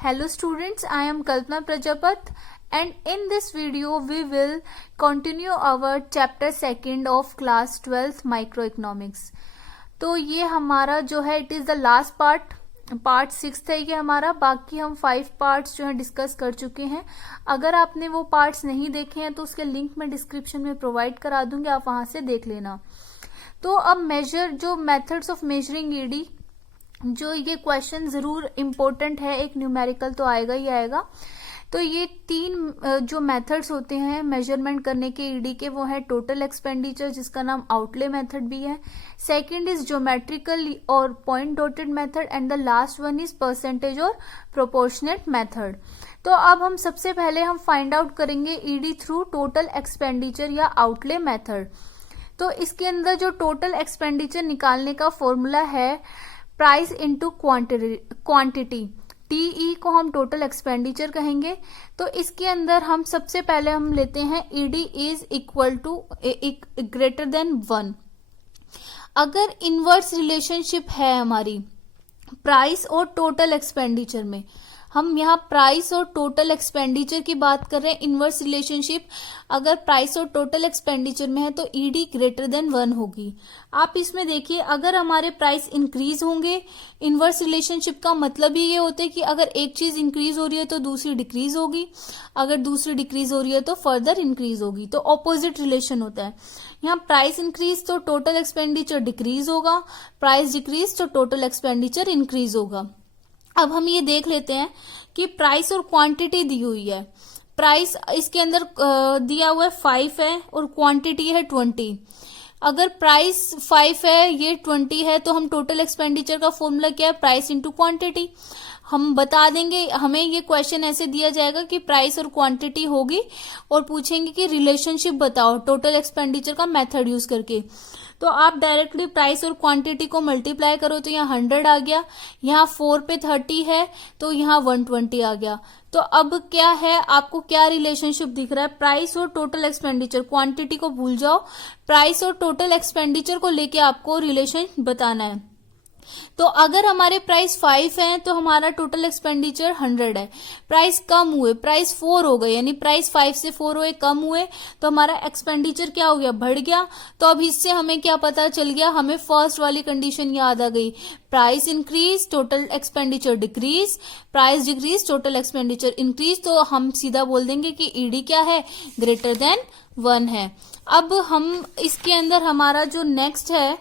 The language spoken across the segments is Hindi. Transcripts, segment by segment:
Hello students, I am Kalpana Prajapat and in this video we will continue our chapter 2 of class 12th microeconomics. तो ये हमारा जो है it is the last part 6 है ये हमारा। बाकी हम 5 पार्ट्स जो है डिस्कस कर चुके हैं। अगर आपने वो पार्ट्स नहीं देखे हैं तो उसके लिंक मैं डिस्क्रिप्शन में प्रोवाइड करा दूंगी, आप वहां से देख लेना। तो अब जो मेथड्स ऑफ मेजरिंग ईडी, जो ये क्वेश्चन जरूर इम्पोर्टेंट है, एक न्यूमेरिकल तो आएगा ही आएगा। तो ये 3 जो मेथड्स होते हैं मेजरमेंट करने के ईडी के, वो है टोटल एक्सपेंडिचर जिसका नाम आउटले मेथड भी है, सेकंड इज ज्योमेट्रिकल और point dotted method and the last one is percentage और प्रोपोर्शनेट मेथड। तो अब हम सबसे पहले हम फाइंड आउट करेंगे ईडी थ्रू टोटल एक्सपेंडिचर या आउटले मेथड। तो इसके अंदर जो टोटल एक्सपेंडिचर निकालने का फॉर्मूला है प्राइस इंटू क्वांटिटी, टीई को हम टोटल एक्सपेंडिचर कहेंगे। तो इसके अंदर हम सबसे पहले हम लेते हैं ED is equal to greater than 1। अगर इनवर्स रिलेशनशिप है हमारी प्राइस और टोटल एक्सपेंडिचर में, हम यहाँ प्राइस और टोटल एक्सपेंडिचर की बात कर रहे हैं, इनवर्स रिलेशनशिप अगर प्राइस और टोटल एक्सपेंडिचर में है तो ईडी ग्रेटर देन 1 होगी। आप इसमें देखिए, अगर हमारे प्राइस इंक्रीज होंगे, इनवर्स रिलेशनशिप का मतलब ही ये होता है कि अगर एक चीज इंक्रीज हो रही है तो दूसरी डिक्रीज होगी, अगर दूसरी डिक्रीज हो रही है तो फर्दर इंक्रीज होगी। तो ऑपोजिट रिलेशन होता है। यहाँ प्राइस इंक्रीज तो टोटल एक्सपेंडिचर डिक्रीज होगा, प्राइस डिक्रीज तो टोटल एक्सपेंडिचर इंक्रीज होगा। अब हम ये देख लेते हैं कि प्राइस और क्वांटिटी दी हुई है। प्राइस इसके अंदर दिया हुआ है 5 है और क्वांटिटी है 20। अगर प्राइस 5 है, ये 20 है, तो हम टोटल एक्सपेंडिचर का फॉर्मूला क्या है, प्राइस इंटू क्वांटिटी। हम बता देंगे, हमें ये क्वेश्चन ऐसे दिया जाएगा कि प्राइस और क्वांटिटी होगी और पूछेंगे कि रिलेशनशिप बताओ टोटल एक्सपेंडिचर का मेथड यूज करके। तो आप डायरेक्टली प्राइस और क्वांटिटी को मल्टीप्लाई करो तो यहाँ 100 आ गया, यहाँ 4 पे 30 है तो यहाँ 120 आ गया। तो अब क्या है, आपको क्या रिलेशनशिप दिख रहा है, प्राइस और टोटल एक्सपेंडिचर, क्वांटिटी को भूल जाओ, प्राइस और टोटल एक्सपेंडिचर को लेके आपको रिलेशन बताना है। तो अगर हमारे प्राइस 5 है तो हमारा टोटल एक्सपेंडिचर 100 है। प्राइस कम हुए, प्राइस 4 हो गए, यानी प्राइस 5 से 4 हुए, कम हुए, तो हमारा एक्सपेंडिचर क्या हो गया, बढ़ गया। तो अब इससे हमें क्या पता चल गया, हमें फर्स्ट वाली कंडीशन याद आ गई, price increase total expenditure decrease, price decrease total expenditure increase. तो हम सीधा बोल देंगे कि ईडी क्या है, ग्रेटर देन 1 है। अब हम इसके अंदर हमारा जो नेक्स्ट है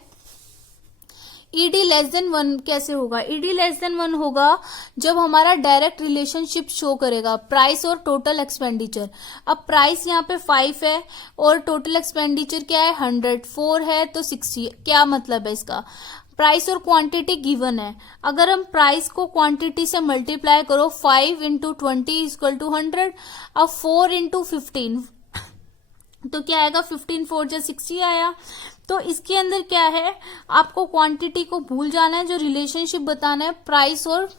ईडी लेस देन 1 कैसे होगा। ईडी लेस देन 1 होगा जब हमारा डायरेक्ट रिलेशनशिप शो करेगा प्राइस और टोटल एक्सपेंडिचर। अब प्राइस यहाँ पे 5 है और टोटल एक्सपेंडिचर क्या है 100, 4 है तो 60। क्या मतलब है इसका, प्राइस और क्वांटिटी गिवन है, अगर हम प्राइस को क्वांटिटी से मल्टीप्लाई करो 5 इंटू 20 इक्वल टू 100, अब 4 इंटू 15 तो क्या आएगा, 15 4 जा 60 आया। तो इसके अंदर क्या है, आपको क्वांटिटी को भूल जाना है, जो रिलेशनशिप बताना है प्राइस और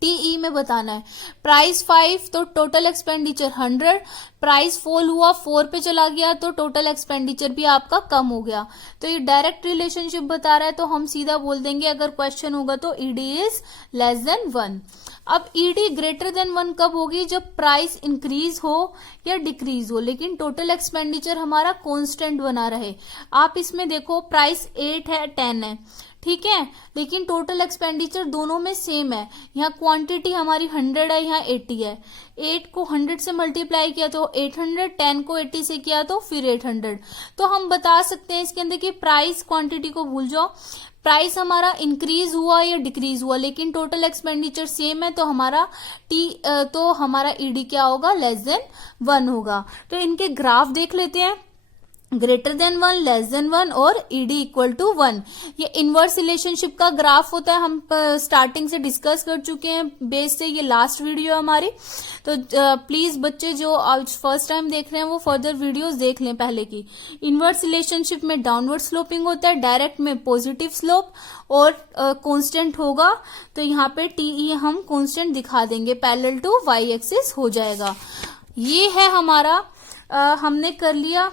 टीई में बताना है। प्राइस 5 तो टोटल एक्सपेंडिचर 100, प्राइस फॉल हुआ 4 पे चला गया तो टोटल एक्सपेंडिचर भी आपका कम हो गया। तो ये डायरेक्ट रिलेशनशिप बता रहा है, तो हम सीधा बोल देंगे अगर क्वेश्चन होगा तो ईडी इज लेस देन 1। अब ईडी ग्रेटर देन 1 कब होगी, जब प्राइस इंक्रीज हो या डिक्रीज हो लेकिन टोटल एक्सपेंडिचर हमारा कांस्टेंट बना रहे। आप इसमें देखो प्राइस 8 है 10 है, ठीक है, लेकिन टोटल एक्सपेंडिचर दोनों में सेम है। यहाँ क्वांटिटी हमारी 100 है, यहाँ 80 है। 8 को 100 से मल्टीप्लाई किया तो 800, 10 को 80 से किया तो फिर 800। तो हम बता सकते हैं इसके अंदर कि प्राइस क्वांटिटी को भूल जाओ, प्राइस हमारा इंक्रीज हुआ या डिक्रीज हुआ लेकिन टोटल एक्सपेंडिचर सेम है, तो हमारा ईडी क्या होगा, लेस देन 1 होगा। तो इनके ग्राफ देख लेते हैं, ग्रेटर देन 1, लेस देन 1 और ईडी इक्वल टू 1। ये इनवर्स रिलेशनशिप का ग्राफ होता है, हम स्टार्टिंग से डिस्कस कर चुके हैं बेस से, ये लास्ट वीडियो है हमारी। तो प्लीज बच्चे जो आज फर्स्ट टाइम देख रहे हैं वो फर्दर वीडियोस देख लें पहले की। इनवर्स रिलेशनशिप में डाउनवर्ड स्लोपिंग होता है, डायरेक्ट में पॉजिटिव स्लोप और कांस्टेंट होगा। तो यहाँ पे टीई हम कांस्टेंट दिखा देंगे, पैरेलल टू वाई एक्सिस हो जाएगा। ये है हमारा हमने कर लिया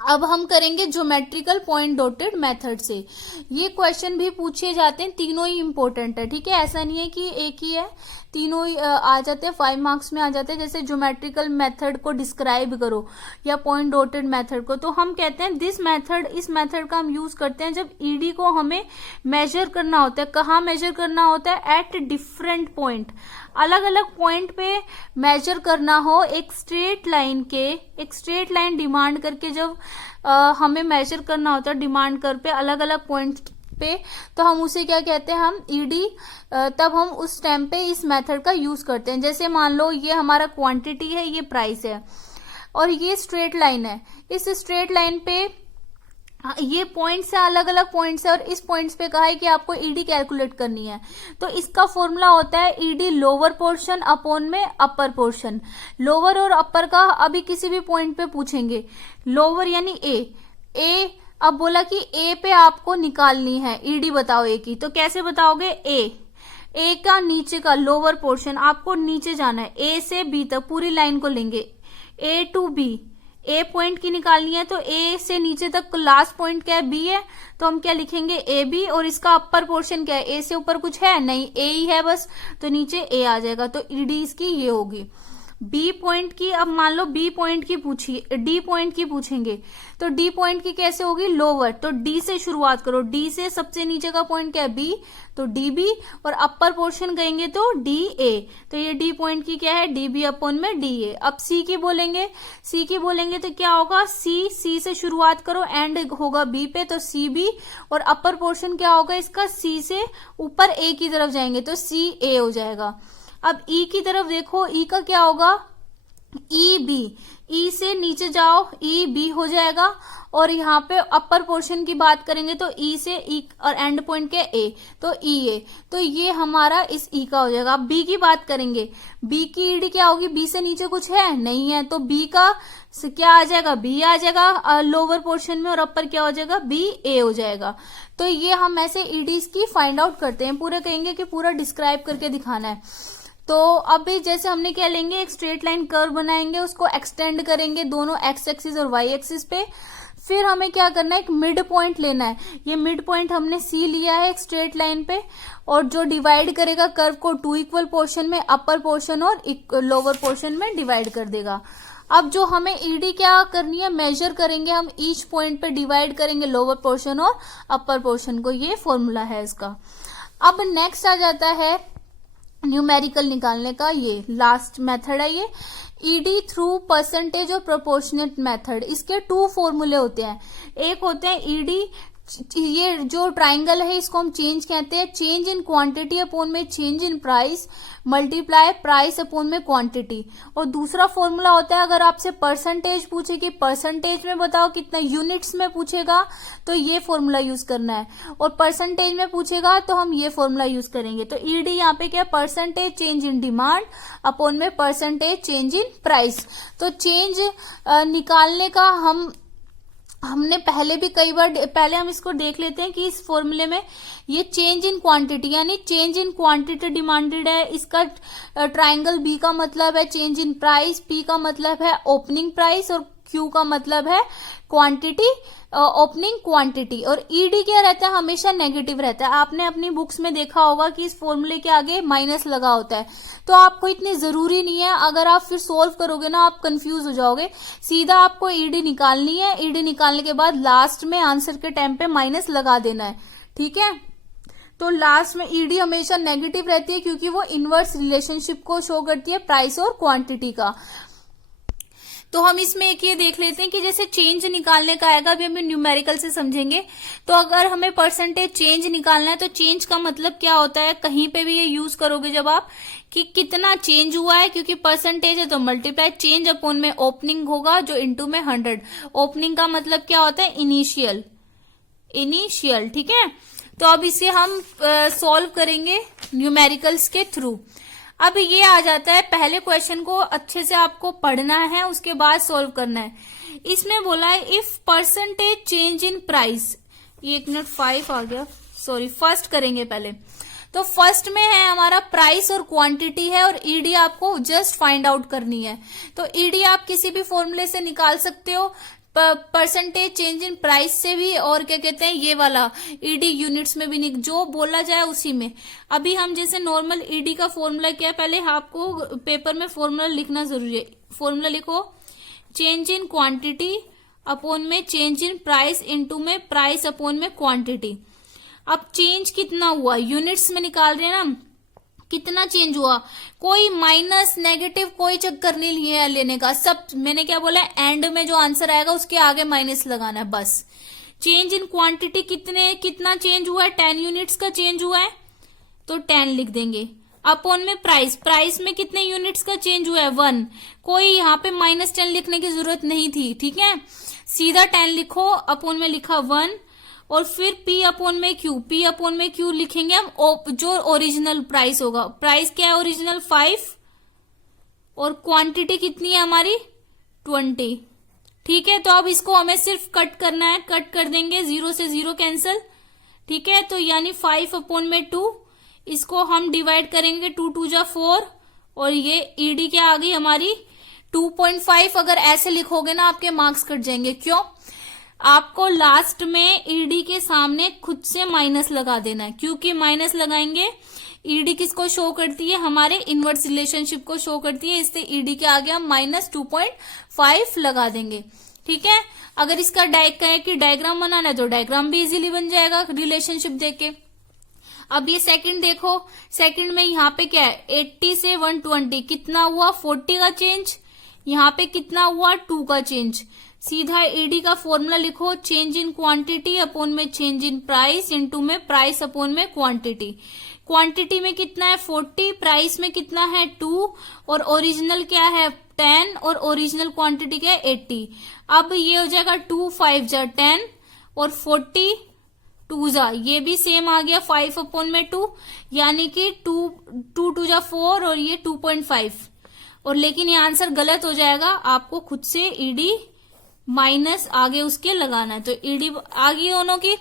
अब हम करेंगे ज्योमेट्रिकल पॉइंट डॉटेड मेथड से। ये क्वेश्चन भी पूछे जाते हैं, तीनों ही इंपॉर्टेंट है, ठीक है, ऐसा नहीं है कि एक ही है, तीनों ही आ जाते हैं, 5 मार्क्स में आ जाते हैं। जैसे ज्योमेट्रिकल मेथड को डिस्क्राइब करो या पॉइंट डॉटेड मेथड को, तो हम कहते हैं दिस मेथड, इस मेथड का हम यूज करते हैं जब ईडी को हमें मेजर करना होता है। कहाँ मेजर करना होता है? एट डिफरेंट पॉइंट, अलग अलग पॉइंट पे मेजर करना हो। एक स्ट्रेट लाइन डिमांड करके जब हमें मेजर करना होता है डिमांड कर पे अलग अलग पॉइंट पे, तो हम उसे क्या कहते हैं? हम ईडी, तब हम उस टाइम पे इस मेथड का यूज करते हैं। जैसे मान लो ये हमारा क्वांटिटी है, ये प्राइस है, और ये स्ट्रेट लाइन है। इस स्ट्रेट लाइन पे ये पॉइंट्स है, अलग अलग पॉइंट्स है, और इस पॉइंट्स पे कहा है कि आपको ईडी कैलकुलेट करनी है। तो इसका फॉर्मूला होता है ईडी लोअर पोर्शन अपॉन में अपर पोर्शन। लोअर और अपर का अभी किसी भी पॉइंट पे पूछेंगे। लोअर यानी ए, अब बोला कि ए पे आपको निकालनी है ईडी, बताओ ए की, तो कैसे बताओगे? ए का नीचे का लोअर पोर्शन, आपको नीचे जाना है, ए से बी तक पूरी लाइन को लेंगे, ए टू बी। ए पॉइंट की निकालनी है, तो ए से नीचे तक लास्ट पॉइंट क्या है? बी है, तो हम क्या लिखेंगे? A B. और इसका अपर पोर्शन क्या है? ए से ऊपर कुछ है नहीं, ए ही है बस, तो नीचे ए आ जाएगा, तो ईडी इसकी ये होगी। बी पॉइंट की, अब मान लो बी पॉइंट की पूछिए, डी पॉइंट की पूछेंगे, तो डी पॉइंट की कैसे होगी? लोअर, तो डी से शुरुआत करो, डी से सबसे नीचे का पॉइंट क्या है? बी, तो डी बी, और अपर पोर्शन कहेंगे तो डी ए, तो ये डी पॉइंट की क्या है? डी बी अपॉन में डी ए। अब सी की बोलेंगे, तो क्या होगा? सी से शुरुआत करो, एंड होगा बी पे, तो सी बी, और अपर पोर्शन क्या होगा इसका? सी से ऊपर ए की तरफ जाएंगे, तो सी ए हो जाएगा। अब ई की तरफ देखो, ई का क्या होगा? ई बी, ई से नीचे जाओ, ई बी हो जाएगा, और यहाँ पे अपर पोर्शन की बात करेंगे तो ई से ई, और एंड पॉइंट के ए, तो ई ए, तो ये हमारा इस ई का हो जाएगा। अब बी की बात करेंगे, बी की ईडी क्या होगी? बी से नीचे कुछ है नहीं है, तो बी का क्या आ जाएगा? बी आ जाएगा लोअर पोर्शन में, और अपर क्या हो जाएगा? बी ए हो जाएगा। तो ये हम ऐसे ईडीज की फाइंड आउट करते हैं, पूरे कहेंगे कि पूरा डिस्क्राइब करके दिखाना है। तो अभी जैसे हमने क्या लेंगे, एक स्ट्रेट लाइन कर्व बनाएंगे, उसको एक्सटेंड करेंगे दोनों एक्स एक्सिस और वाई एक्सिस पे। फिर हमें क्या करना है? एक मिड पॉइंट लेना है। ये मिड पॉइंट हमने सी लिया है एक स्ट्रेट लाइन पे, और जो डिवाइड करेगा कर्व को 2 इक्वल पोर्शन में, अपर पोर्शन और लोअर पोर्शन में डिवाइड कर देगा। अब जो हमें ईडी क्या करनी है? मेजर करेंगे हम, ईच पॉइंट पे डिवाइड करेंगे लोअर पोर्शन और अपर पोर्शन को, ये फॉर्मूला है इसका। अब नेक्स्ट आ जाता है न्यूमेरिकल निकालने का, ये लास्ट मेथड है ये ईडी थ्रू परसेंटेज और प्रोपोर्शनेट मेथड। इसके 2 फॉर्मूले होते हैं। एक होते हैं ईडी, ये जो ट्राइंगल है इसको हम चेंज कहते हैं, चेंज इन क्वांटिटी अपॉन में change in price multiply price upon में क्वांटिटी। और दूसरा फॉर्मूला होता है, अगर आपसे परसेंटेज पूछे कि परसेंटेज में बताओ कितना, यूनिट्स में पूछेगा तो ये फॉर्मूला यूज करना है, और परसेंटेज में पूछेगा तो हम ये फॉर्मूला यूज करेंगे। तो ईडी यहाँ पे क्या? Percentage change in demand upon में परसेंटेज चेंज इन प्राइस। तो चेंज निकालने का हमने पहले भी कई बार, पहले हम इसको देख लेते हैं कि इस फॉर्मूले में ये चेंज इन क्वांटिटी, यानी चेंज इन क्वांटिटी डिमांडेड है। इसका ट्राइंगल बी का मतलब है चेंज इन प्राइस, पी का मतलब है ओपनिंग प्राइस, और क्यू का मतलब है क्वांटिटी, ओपनिंग क्वांटिटी। और ईडी क्या रहता है? हमेशा नेगेटिव रहता है। आपने अपनी बुक्स में देखा होगा कि इस फॉर्मूले के आगे माइनस लगा होता है, तो आपको इतनी जरूरी नहीं है। अगर आप फिर सोल्व करोगे ना, आप कंफ्यूज हो जाओगे। सीधा आपको ईडी निकालनी है, ईडी निकालने के बाद लास्ट में आंसर के टाइम पे माइनस लगा देना है, ठीक है। तो लास्ट में ईडी हमेशा नेगेटिव रहती है, क्योंकि वो इनवर्स रिलेशनशिप को शो करती है प्राइस और क्वांटिटी का। तो हम इसमें एक ये देख लेते हैं कि जैसे चेंज निकालने का आएगा, अभी हम न्यूमेरिकल से समझेंगे। तो अगर हमें परसेंटेज चेंज निकालना है, तो चेंज का मतलब क्या होता है? कहीं पे भी ये यूज करोगे जब आप, कि कितना चेंज हुआ है, क्योंकि परसेंटेज है तो मल्टीप्लाई चेंज अपॉन में ओपनिंग होगा, जो इनटू में 100। ओपनिंग का मतलब क्या होता है? इनिशियल, ठीक है। तो अब इसे हम सॉल्व करेंगे न्यूमेरिकल्स के थ्रू। अब ये आ जाता है, पहले क्वेश्चन को अच्छे से आपको पढ़ना है, उसके बाद सॉल्व करना है। इसमें बोला है if percentage change in price, ये 1 मिनट 5 आ गया, सॉरी, फर्स्ट करेंगे पहले। तो फर्स्ट में है हमारा प्राइस और क्वांटिटी है, और ईडी आपको जस्ट फाइंड आउट करनी है। तो ईडी आप किसी भी फॉर्मूले से निकाल सकते हो। परसेंटेज चेंज इन प्राइस से भी, और क्या कहते हैं ये वाला ईडी यूनिट्स में भी नहीं, जो बोला जाए उसी में। अभी हम जैसे नॉर्मल ईडी का फॉर्मूला क्या है, पहले आपको पेपर में फॉर्मूला लिखना जरूरी है। फॉर्मूला लिखो, चेंज इन क्वांटिटी अपॉन में चेंज इन प्राइस इनटू में प्राइस अपॉन में क्वांटिटी। अब चेंज कितना हुआ यूनिट्स में निकाल रहे हैं ना, कितना चेंज हुआ, कोई माइनस नेगेटिव कोई चक्कर नहीं लिए है लेने का, सब मैंने क्या बोला एंड में जो आंसर आएगा उसके आगे माइनस लगाना है बस। चेंज इन क्वांटिटी कितना चेंज हुआ है, 10 यूनिट्स का चेंज हुआ है तो 10 लिख देंगे। अपॉन में प्राइस में कितने यूनिट्स का चेंज हुआ है 1, कोई यहाँ पे -10 लिखने की जरूरत नहीं थी, ठीक है, सीधा 10 लिखो, अपॉन में लिखा 1 और फिर P अपॉन में Q लिखेंगे हम, जो ओरिजिनल प्राइस होगा। प्राइस क्या है ओरिजिनल 5 और क्वांटिटी कितनी है हमारी 20, ठीक है। तो अब इसको हमें सिर्फ कट करना है, कट कर देंगे, 0 से 0 कैंसिल, ठीक है। तो यानी 5 अपॉन में 2, इसको हम डिवाइड करेंगे, 2 2 जा 4 और ये ईडी क्या आ गई हमारी 2.5। अगर ऐसे लिखोगे ना आपके मार्क्स कट जाएंगे, क्यों, आपको लास्ट में ईडी के सामने खुद से माइनस लगा देना है, क्योंकि माइनस लगाएंगे ईडी किसको शो करती है, हमारे इनवर्स रिलेशनशिप को शो करती है, इससे ईडी के आगे हम -2.5 लगा देंगे, ठीक है। अगर इसका कहें कि डायग्राम बनाना है तो डायग्राम भी इजीली बन जाएगा रिलेशनशिप देख के। अब ये सेकंड देखो, सेकंड में यहाँ पे क्या है 80 से 120 कितना हुआ 40 का चेंज, यहाँ पे कितना हुआ 2 का चेंज। सीधा ईडी का फॉर्मूला लिखो, चेंज इन क्वांटिटी अपॉन में चेंज इन प्राइस इनटू में प्राइस अपॉन में क्वांटिटी। क्वांटिटी में कितना है 40, प्राइस में कितना है 2 और ओरिजिनल क्या है 10 और ओरिजिनल क्वांटिटी क्या है 80। अब ये हो जाएगा 2 5 जा 10 और 40 2 जा, ये भी सेम आ गया 5 अपॉन में 2, यानी कि 2 2 जा 4 और ये 2.5। और लेकिन ये आंसर गलत हो जाएगा, आपको खुद से ईडी माइनस आगे उसके लगाना है। तो ईडी आ गई दोनों की।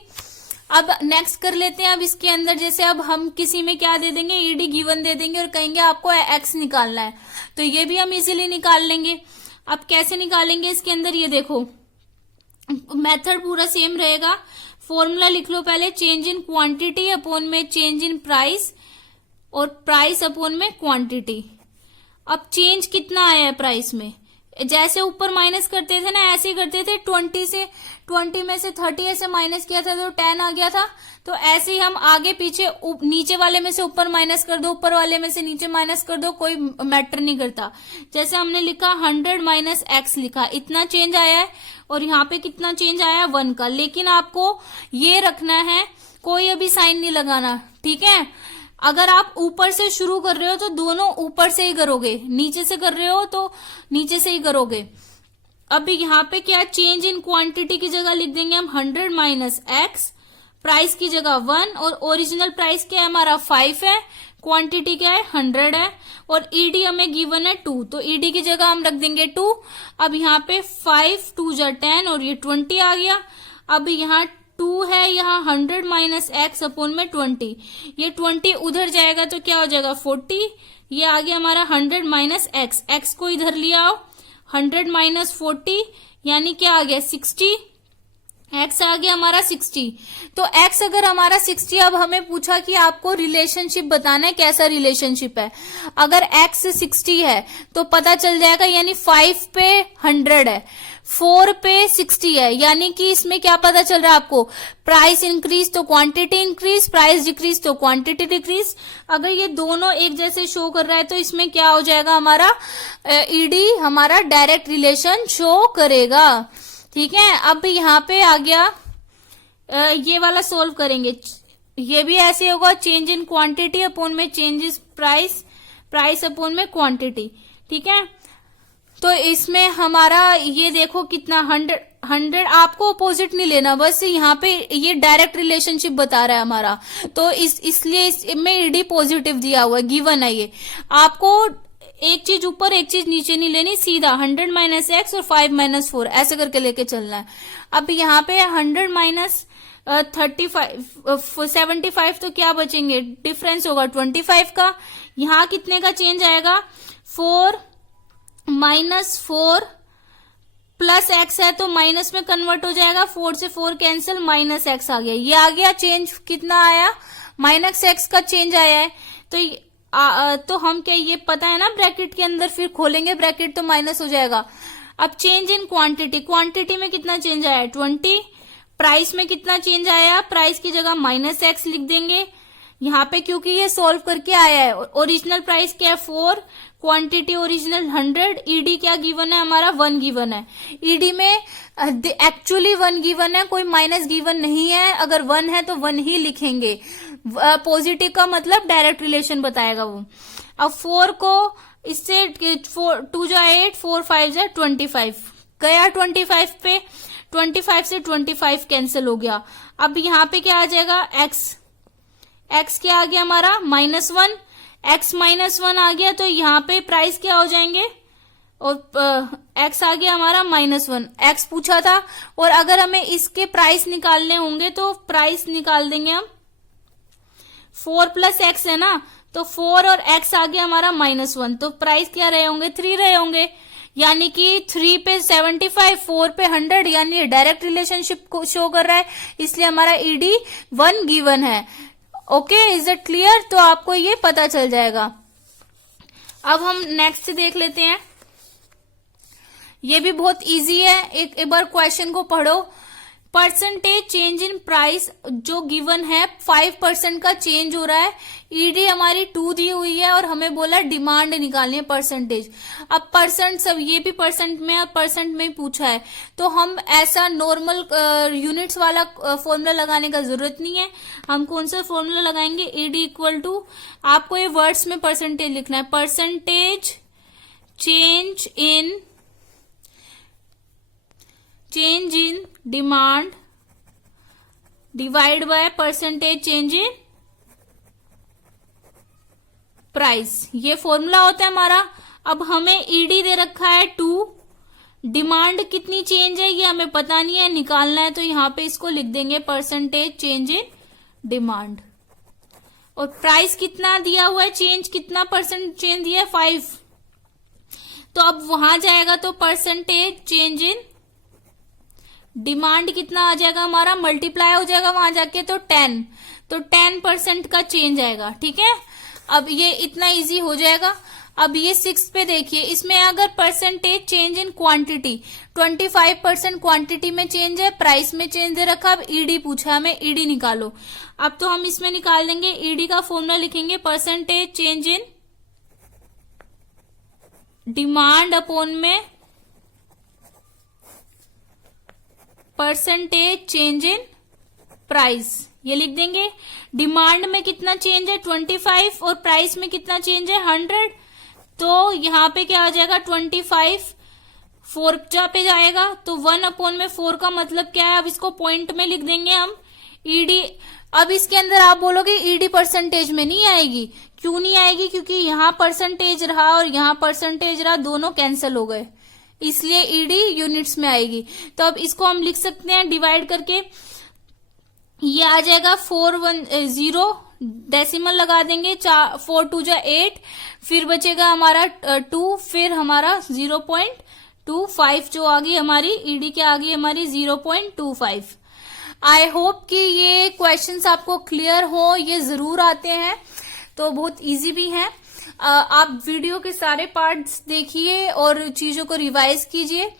अब नेक्स्ट कर लेते हैं। अब इसके अंदर जैसे अब हम किसी में क्या दे देंगे, ईडी गिवन दे देंगे और कहेंगे आपको एक्स निकालना है, तो ये भी हम इजीली निकाल लेंगे। अब कैसे निकालेंगे, इसके अंदर ये देखो मेथड पूरा सेम रहेगा। फॉर्मूला लिख लो पहले, चेंज इन क्वांटिटी अपॉन में चेंज इन प्राइस और प्राइस अपॉन में क्वांटिटी। अब चेंज कितना आया है प्राइस में, जैसे ऊपर माइनस करते थे ना ऐसे ही करते थे, 20 में से 30 ऐसे माइनस किया था तो 10 आ गया था। तो ऐसे ही हम आगे पीछे नीचे वाले में से ऊपर माइनस कर दो, ऊपर वाले में से नीचे माइनस कर दो, कोई मैटर नहीं करता। जैसे हमने लिखा 100 माइनस एक्स लिखा, इतना चेंज आया है और यहाँ पे कितना चेंज आया है 1 का। लेकिन आपको ये रखना है, कोई अभी साइन नहीं लगाना, ठीक है। अगर आप ऊपर से शुरू कर रहे हो तो दोनों ऊपर से ही करोगे, नीचे से कर रहे हो तो नीचे से ही करोगे। अब यहाँ पे क्या चेंज इन क्वांटिटी की जगह लिख देंगे हम 100 माइनस एक्स, प्राइस की जगह 1 और ओरिजिनल प्राइस क्या है हमारा 5 है, क्वांटिटी क्या है 100 है और ईडी हमें गिवन है 2, तो ईडी की जगह हम रख देंगे 2। अब यहाँ पे 5 2 जा 10 और ये 20 आ गया। अब यहाँ 2 है, यहाँ 100 माइनस एक्स अपॉन में 20, ये 20 उधर जाएगा तो क्या हो जाएगा 40, ये आ गया हमारा 100 माइनस एक्स, एक्स को इधर लिया आओ 100 माइनस 40 यानी क्या आ गया 60, एक्स आ गया हमारा 60। तो एक्स अगर हमारा 60, अब हमें पूछा कि आपको रिलेशनशिप बताना है, कैसा रिलेशनशिप है। अगर एक्स 60 है तो पता चल जाएगा, यानी 5 पे 100 है, 4 पे 60 है, यानी कि इसमें क्या पता चल रहा है आपको, प्राइस इंक्रीज तो क्वांटिटी इंक्रीज, प्राइस डिक्रीज तो क्वांटिटी डिक्रीज। अगर ये दोनों एक जैसे शो कर रहा है तो इसमें क्या हो जाएगा हमारा ईडी हमारा डायरेक्ट रिलेशन शो करेगा, ठीक है। अब यहाँ पे आ गया ये वाला सोल्व करेंगे, ये भी ऐसे होगा, चेंज इन क्वांटिटी अपॉन में चेंजेस प्राइस, प्राइस अपॉन में क्वांटिटी, ठीक है। तो इसमें हमारा ये देखो कितना 100 आपको अपोजिट नहीं लेना, बस यहाँ पे ये डायरेक्ट रिलेशनशिप बता रहा है हमारा, तो इसलिए इसमें ईडी पॉजिटिव दिया हुआ है, गिवन है ये। आपको एक चीज ऊपर एक चीज नीचे नहीं लेनी, सीधा 100 माइनस एक्स और 5 माइनस 4 ऐसे करके लेके चलना है। अब यहाँ पे 100 माइनस 75 तो क्या बचेंगे, डिफरेंस होगा 25 का। यहाँ कितने का चेंज आएगा 4 माइनस 4 प्लस एक्स है तो माइनस में कन्वर्ट हो जाएगा, 4 से 4 कैंसिल, माइनस एक्स आ गया। ये आ गया चेंज, कितना आया, माइनस एक्स का चेंज आया है। तो हम क्या, ये पता है ना ब्रैकेट के अंदर, फिर खोलेंगे ब्रैकेट तो माइनस हो जाएगा। अब चेंज इन क्वांटिटी, क्वांटिटी में कितना चेंज आया, 20। प्राइस में कितना चेंज आया, प्राइस की जगह माइनस एक्स लिख देंगे यहाँ पे, क्योंकि ये सॉल्व करके आया है। ओरिजिनल प्राइस क्या है 4, क्वांटिटी ओरिजिनल 100, ईडी क्या गिवन है हमारा 1 गिवन है। ईडी में एक्चुअली 1 गिवन है, कोई माइनस गिवन नहीं है, अगर 1 है तो 1 ही लिखेंगे। पॉजिटिव का मतलब डायरेक्ट रिलेशन बताएगा वो। अब 4 को इससे 2 जा 8, 4 5 जा 25 गया, 25 पे 25 से 25 कैंसिल हो गया। अब यहाँ पे क्या आ जाएगा, एक्स क्या आ गया हमारा -1, एक्स -1 आ गया, तो यहाँ पे प्राइस क्या हो जाएंगे, और एक्स आ गया हमारा -1, एक्स पूछा था। और अगर हमें इसके प्राइस निकालने होंगे तो प्राइस निकाल देंगे हम, 4 + x है ना, तो 4 और x आ गया हमारा -1, तो प्राइस क्या रहे होंगे, 3 रहे होंगे। यानी कि 3 पे 75, 4 पे 100, यानी डायरेक्ट रिलेशनशिप को शो कर रहा है, इसलिए हमारा ईडी 1 गिवन है। Okay, is it clear? तो आपको ये पता चल जाएगा। अब हम नेक्स्ट देख लेते हैं, ये भी बहुत इजी है, एक बार क्वेश्चन को पढ़ो। परसेंटेज चेंज इन प्राइस जो गिवन है 5% का चेंज हो रहा है, ईडी हमारी 2 दी हुई है और हमें बोला डिमांड निकालनी है परसेंटेज। अब परसेंट सब ये भी परसेंट में और परसेंट में पूछा है, तो हम ऐसा नॉर्मल यूनिट्स वाला फॉर्मूला लगाने का जरूरत नहीं है। हम कौन सा फॉर्मूला लगाएंगे, ईडी इक्वल टू, आपको ये वर्ड्स में परसेंटेज लिखना है, percentage change in demand divide by percentage change in price, ये फॉर्मूला होता है हमारा। अब हमें ईडी दे रखा है 2, डिमांड कितनी चेंज है ये हमें पता नहीं है, निकालना है, तो यहां पे इसको लिख देंगे परसेंटेज चेंज इन डिमांड। और प्राइस कितना दिया हुआ है, चेंज कितना परसेंट चेंज दिया है, 5, तो अब वहां जाएगा तो परसेंटेज चेंज इन डिमांड कितना आ जाएगा हमारा, मल्टीप्लाई हो जाएगा वहां जाके, तो 10, तो 10% का चेंज आएगा। ठीक है, अब ये इतना इजी हो जाएगा। अब ये 6 पे देखिए, इसमें अगर percentage change in quantity 25% quantity में चेंज है, प्राइस में चेंज दे रखा, अब ईडी पूछा हमें, ईडी निकालो। अब तो हम इसमें निकाल देंगे, ईडी का फॉर्मूला लिखेंगे percentage change in demand upon में परसेंटेज चेंज इन प्राइस, ये लिख देंगे। डिमांड में कितना चेंज है 25 और प्राइस में कितना चेंज है 100, तो यहाँ पे क्या आ जाएगा 25 4 पे जाएगा, तो 1/4 का मतलब क्या है, अब इसको पॉइंट में लिख देंगे हम ईडी। अब इसके अंदर आप बोलोगे ईडी परसेंटेज में नहीं आएगी, क्यों नहीं आएगी, क्योंकि यहाँ परसेंटेज रहा और यहाँ परसेंटेज रहा, दोनों कैंसिल हो गए, इसलिए ईडी यूनिट्स में आएगी। तो अब इसको हम लिख सकते हैं डिवाइड करके, ये आ जाएगा 410, डेसिमल लगा देंगे, 4 2 जा 8, फिर बचेगा हमारा 2, फिर हमारा 0.25 जो आ गई हमारी ईडी, क्या आ गई हमारी 0.25। आई होप कि ये क्वेश्चंस आपको क्लियर हो, ये जरूर आते हैं, तो बहुत इजी भी है। आप वीडियो के सारे पार्ट्स देखिए और चीजों को रिवाइज कीजिए,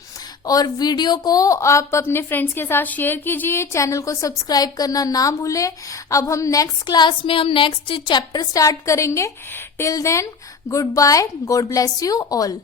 और वीडियो को आप अपने फ्रेंड्स के साथ शेयर कीजिए, चैनल को सब्सक्राइब करना ना भूलें। अब हम नेक्स्ट क्लास में हम नेक्स्ट चैप्टर स्टार्ट करेंगे। Till then, good bye, God bless you all.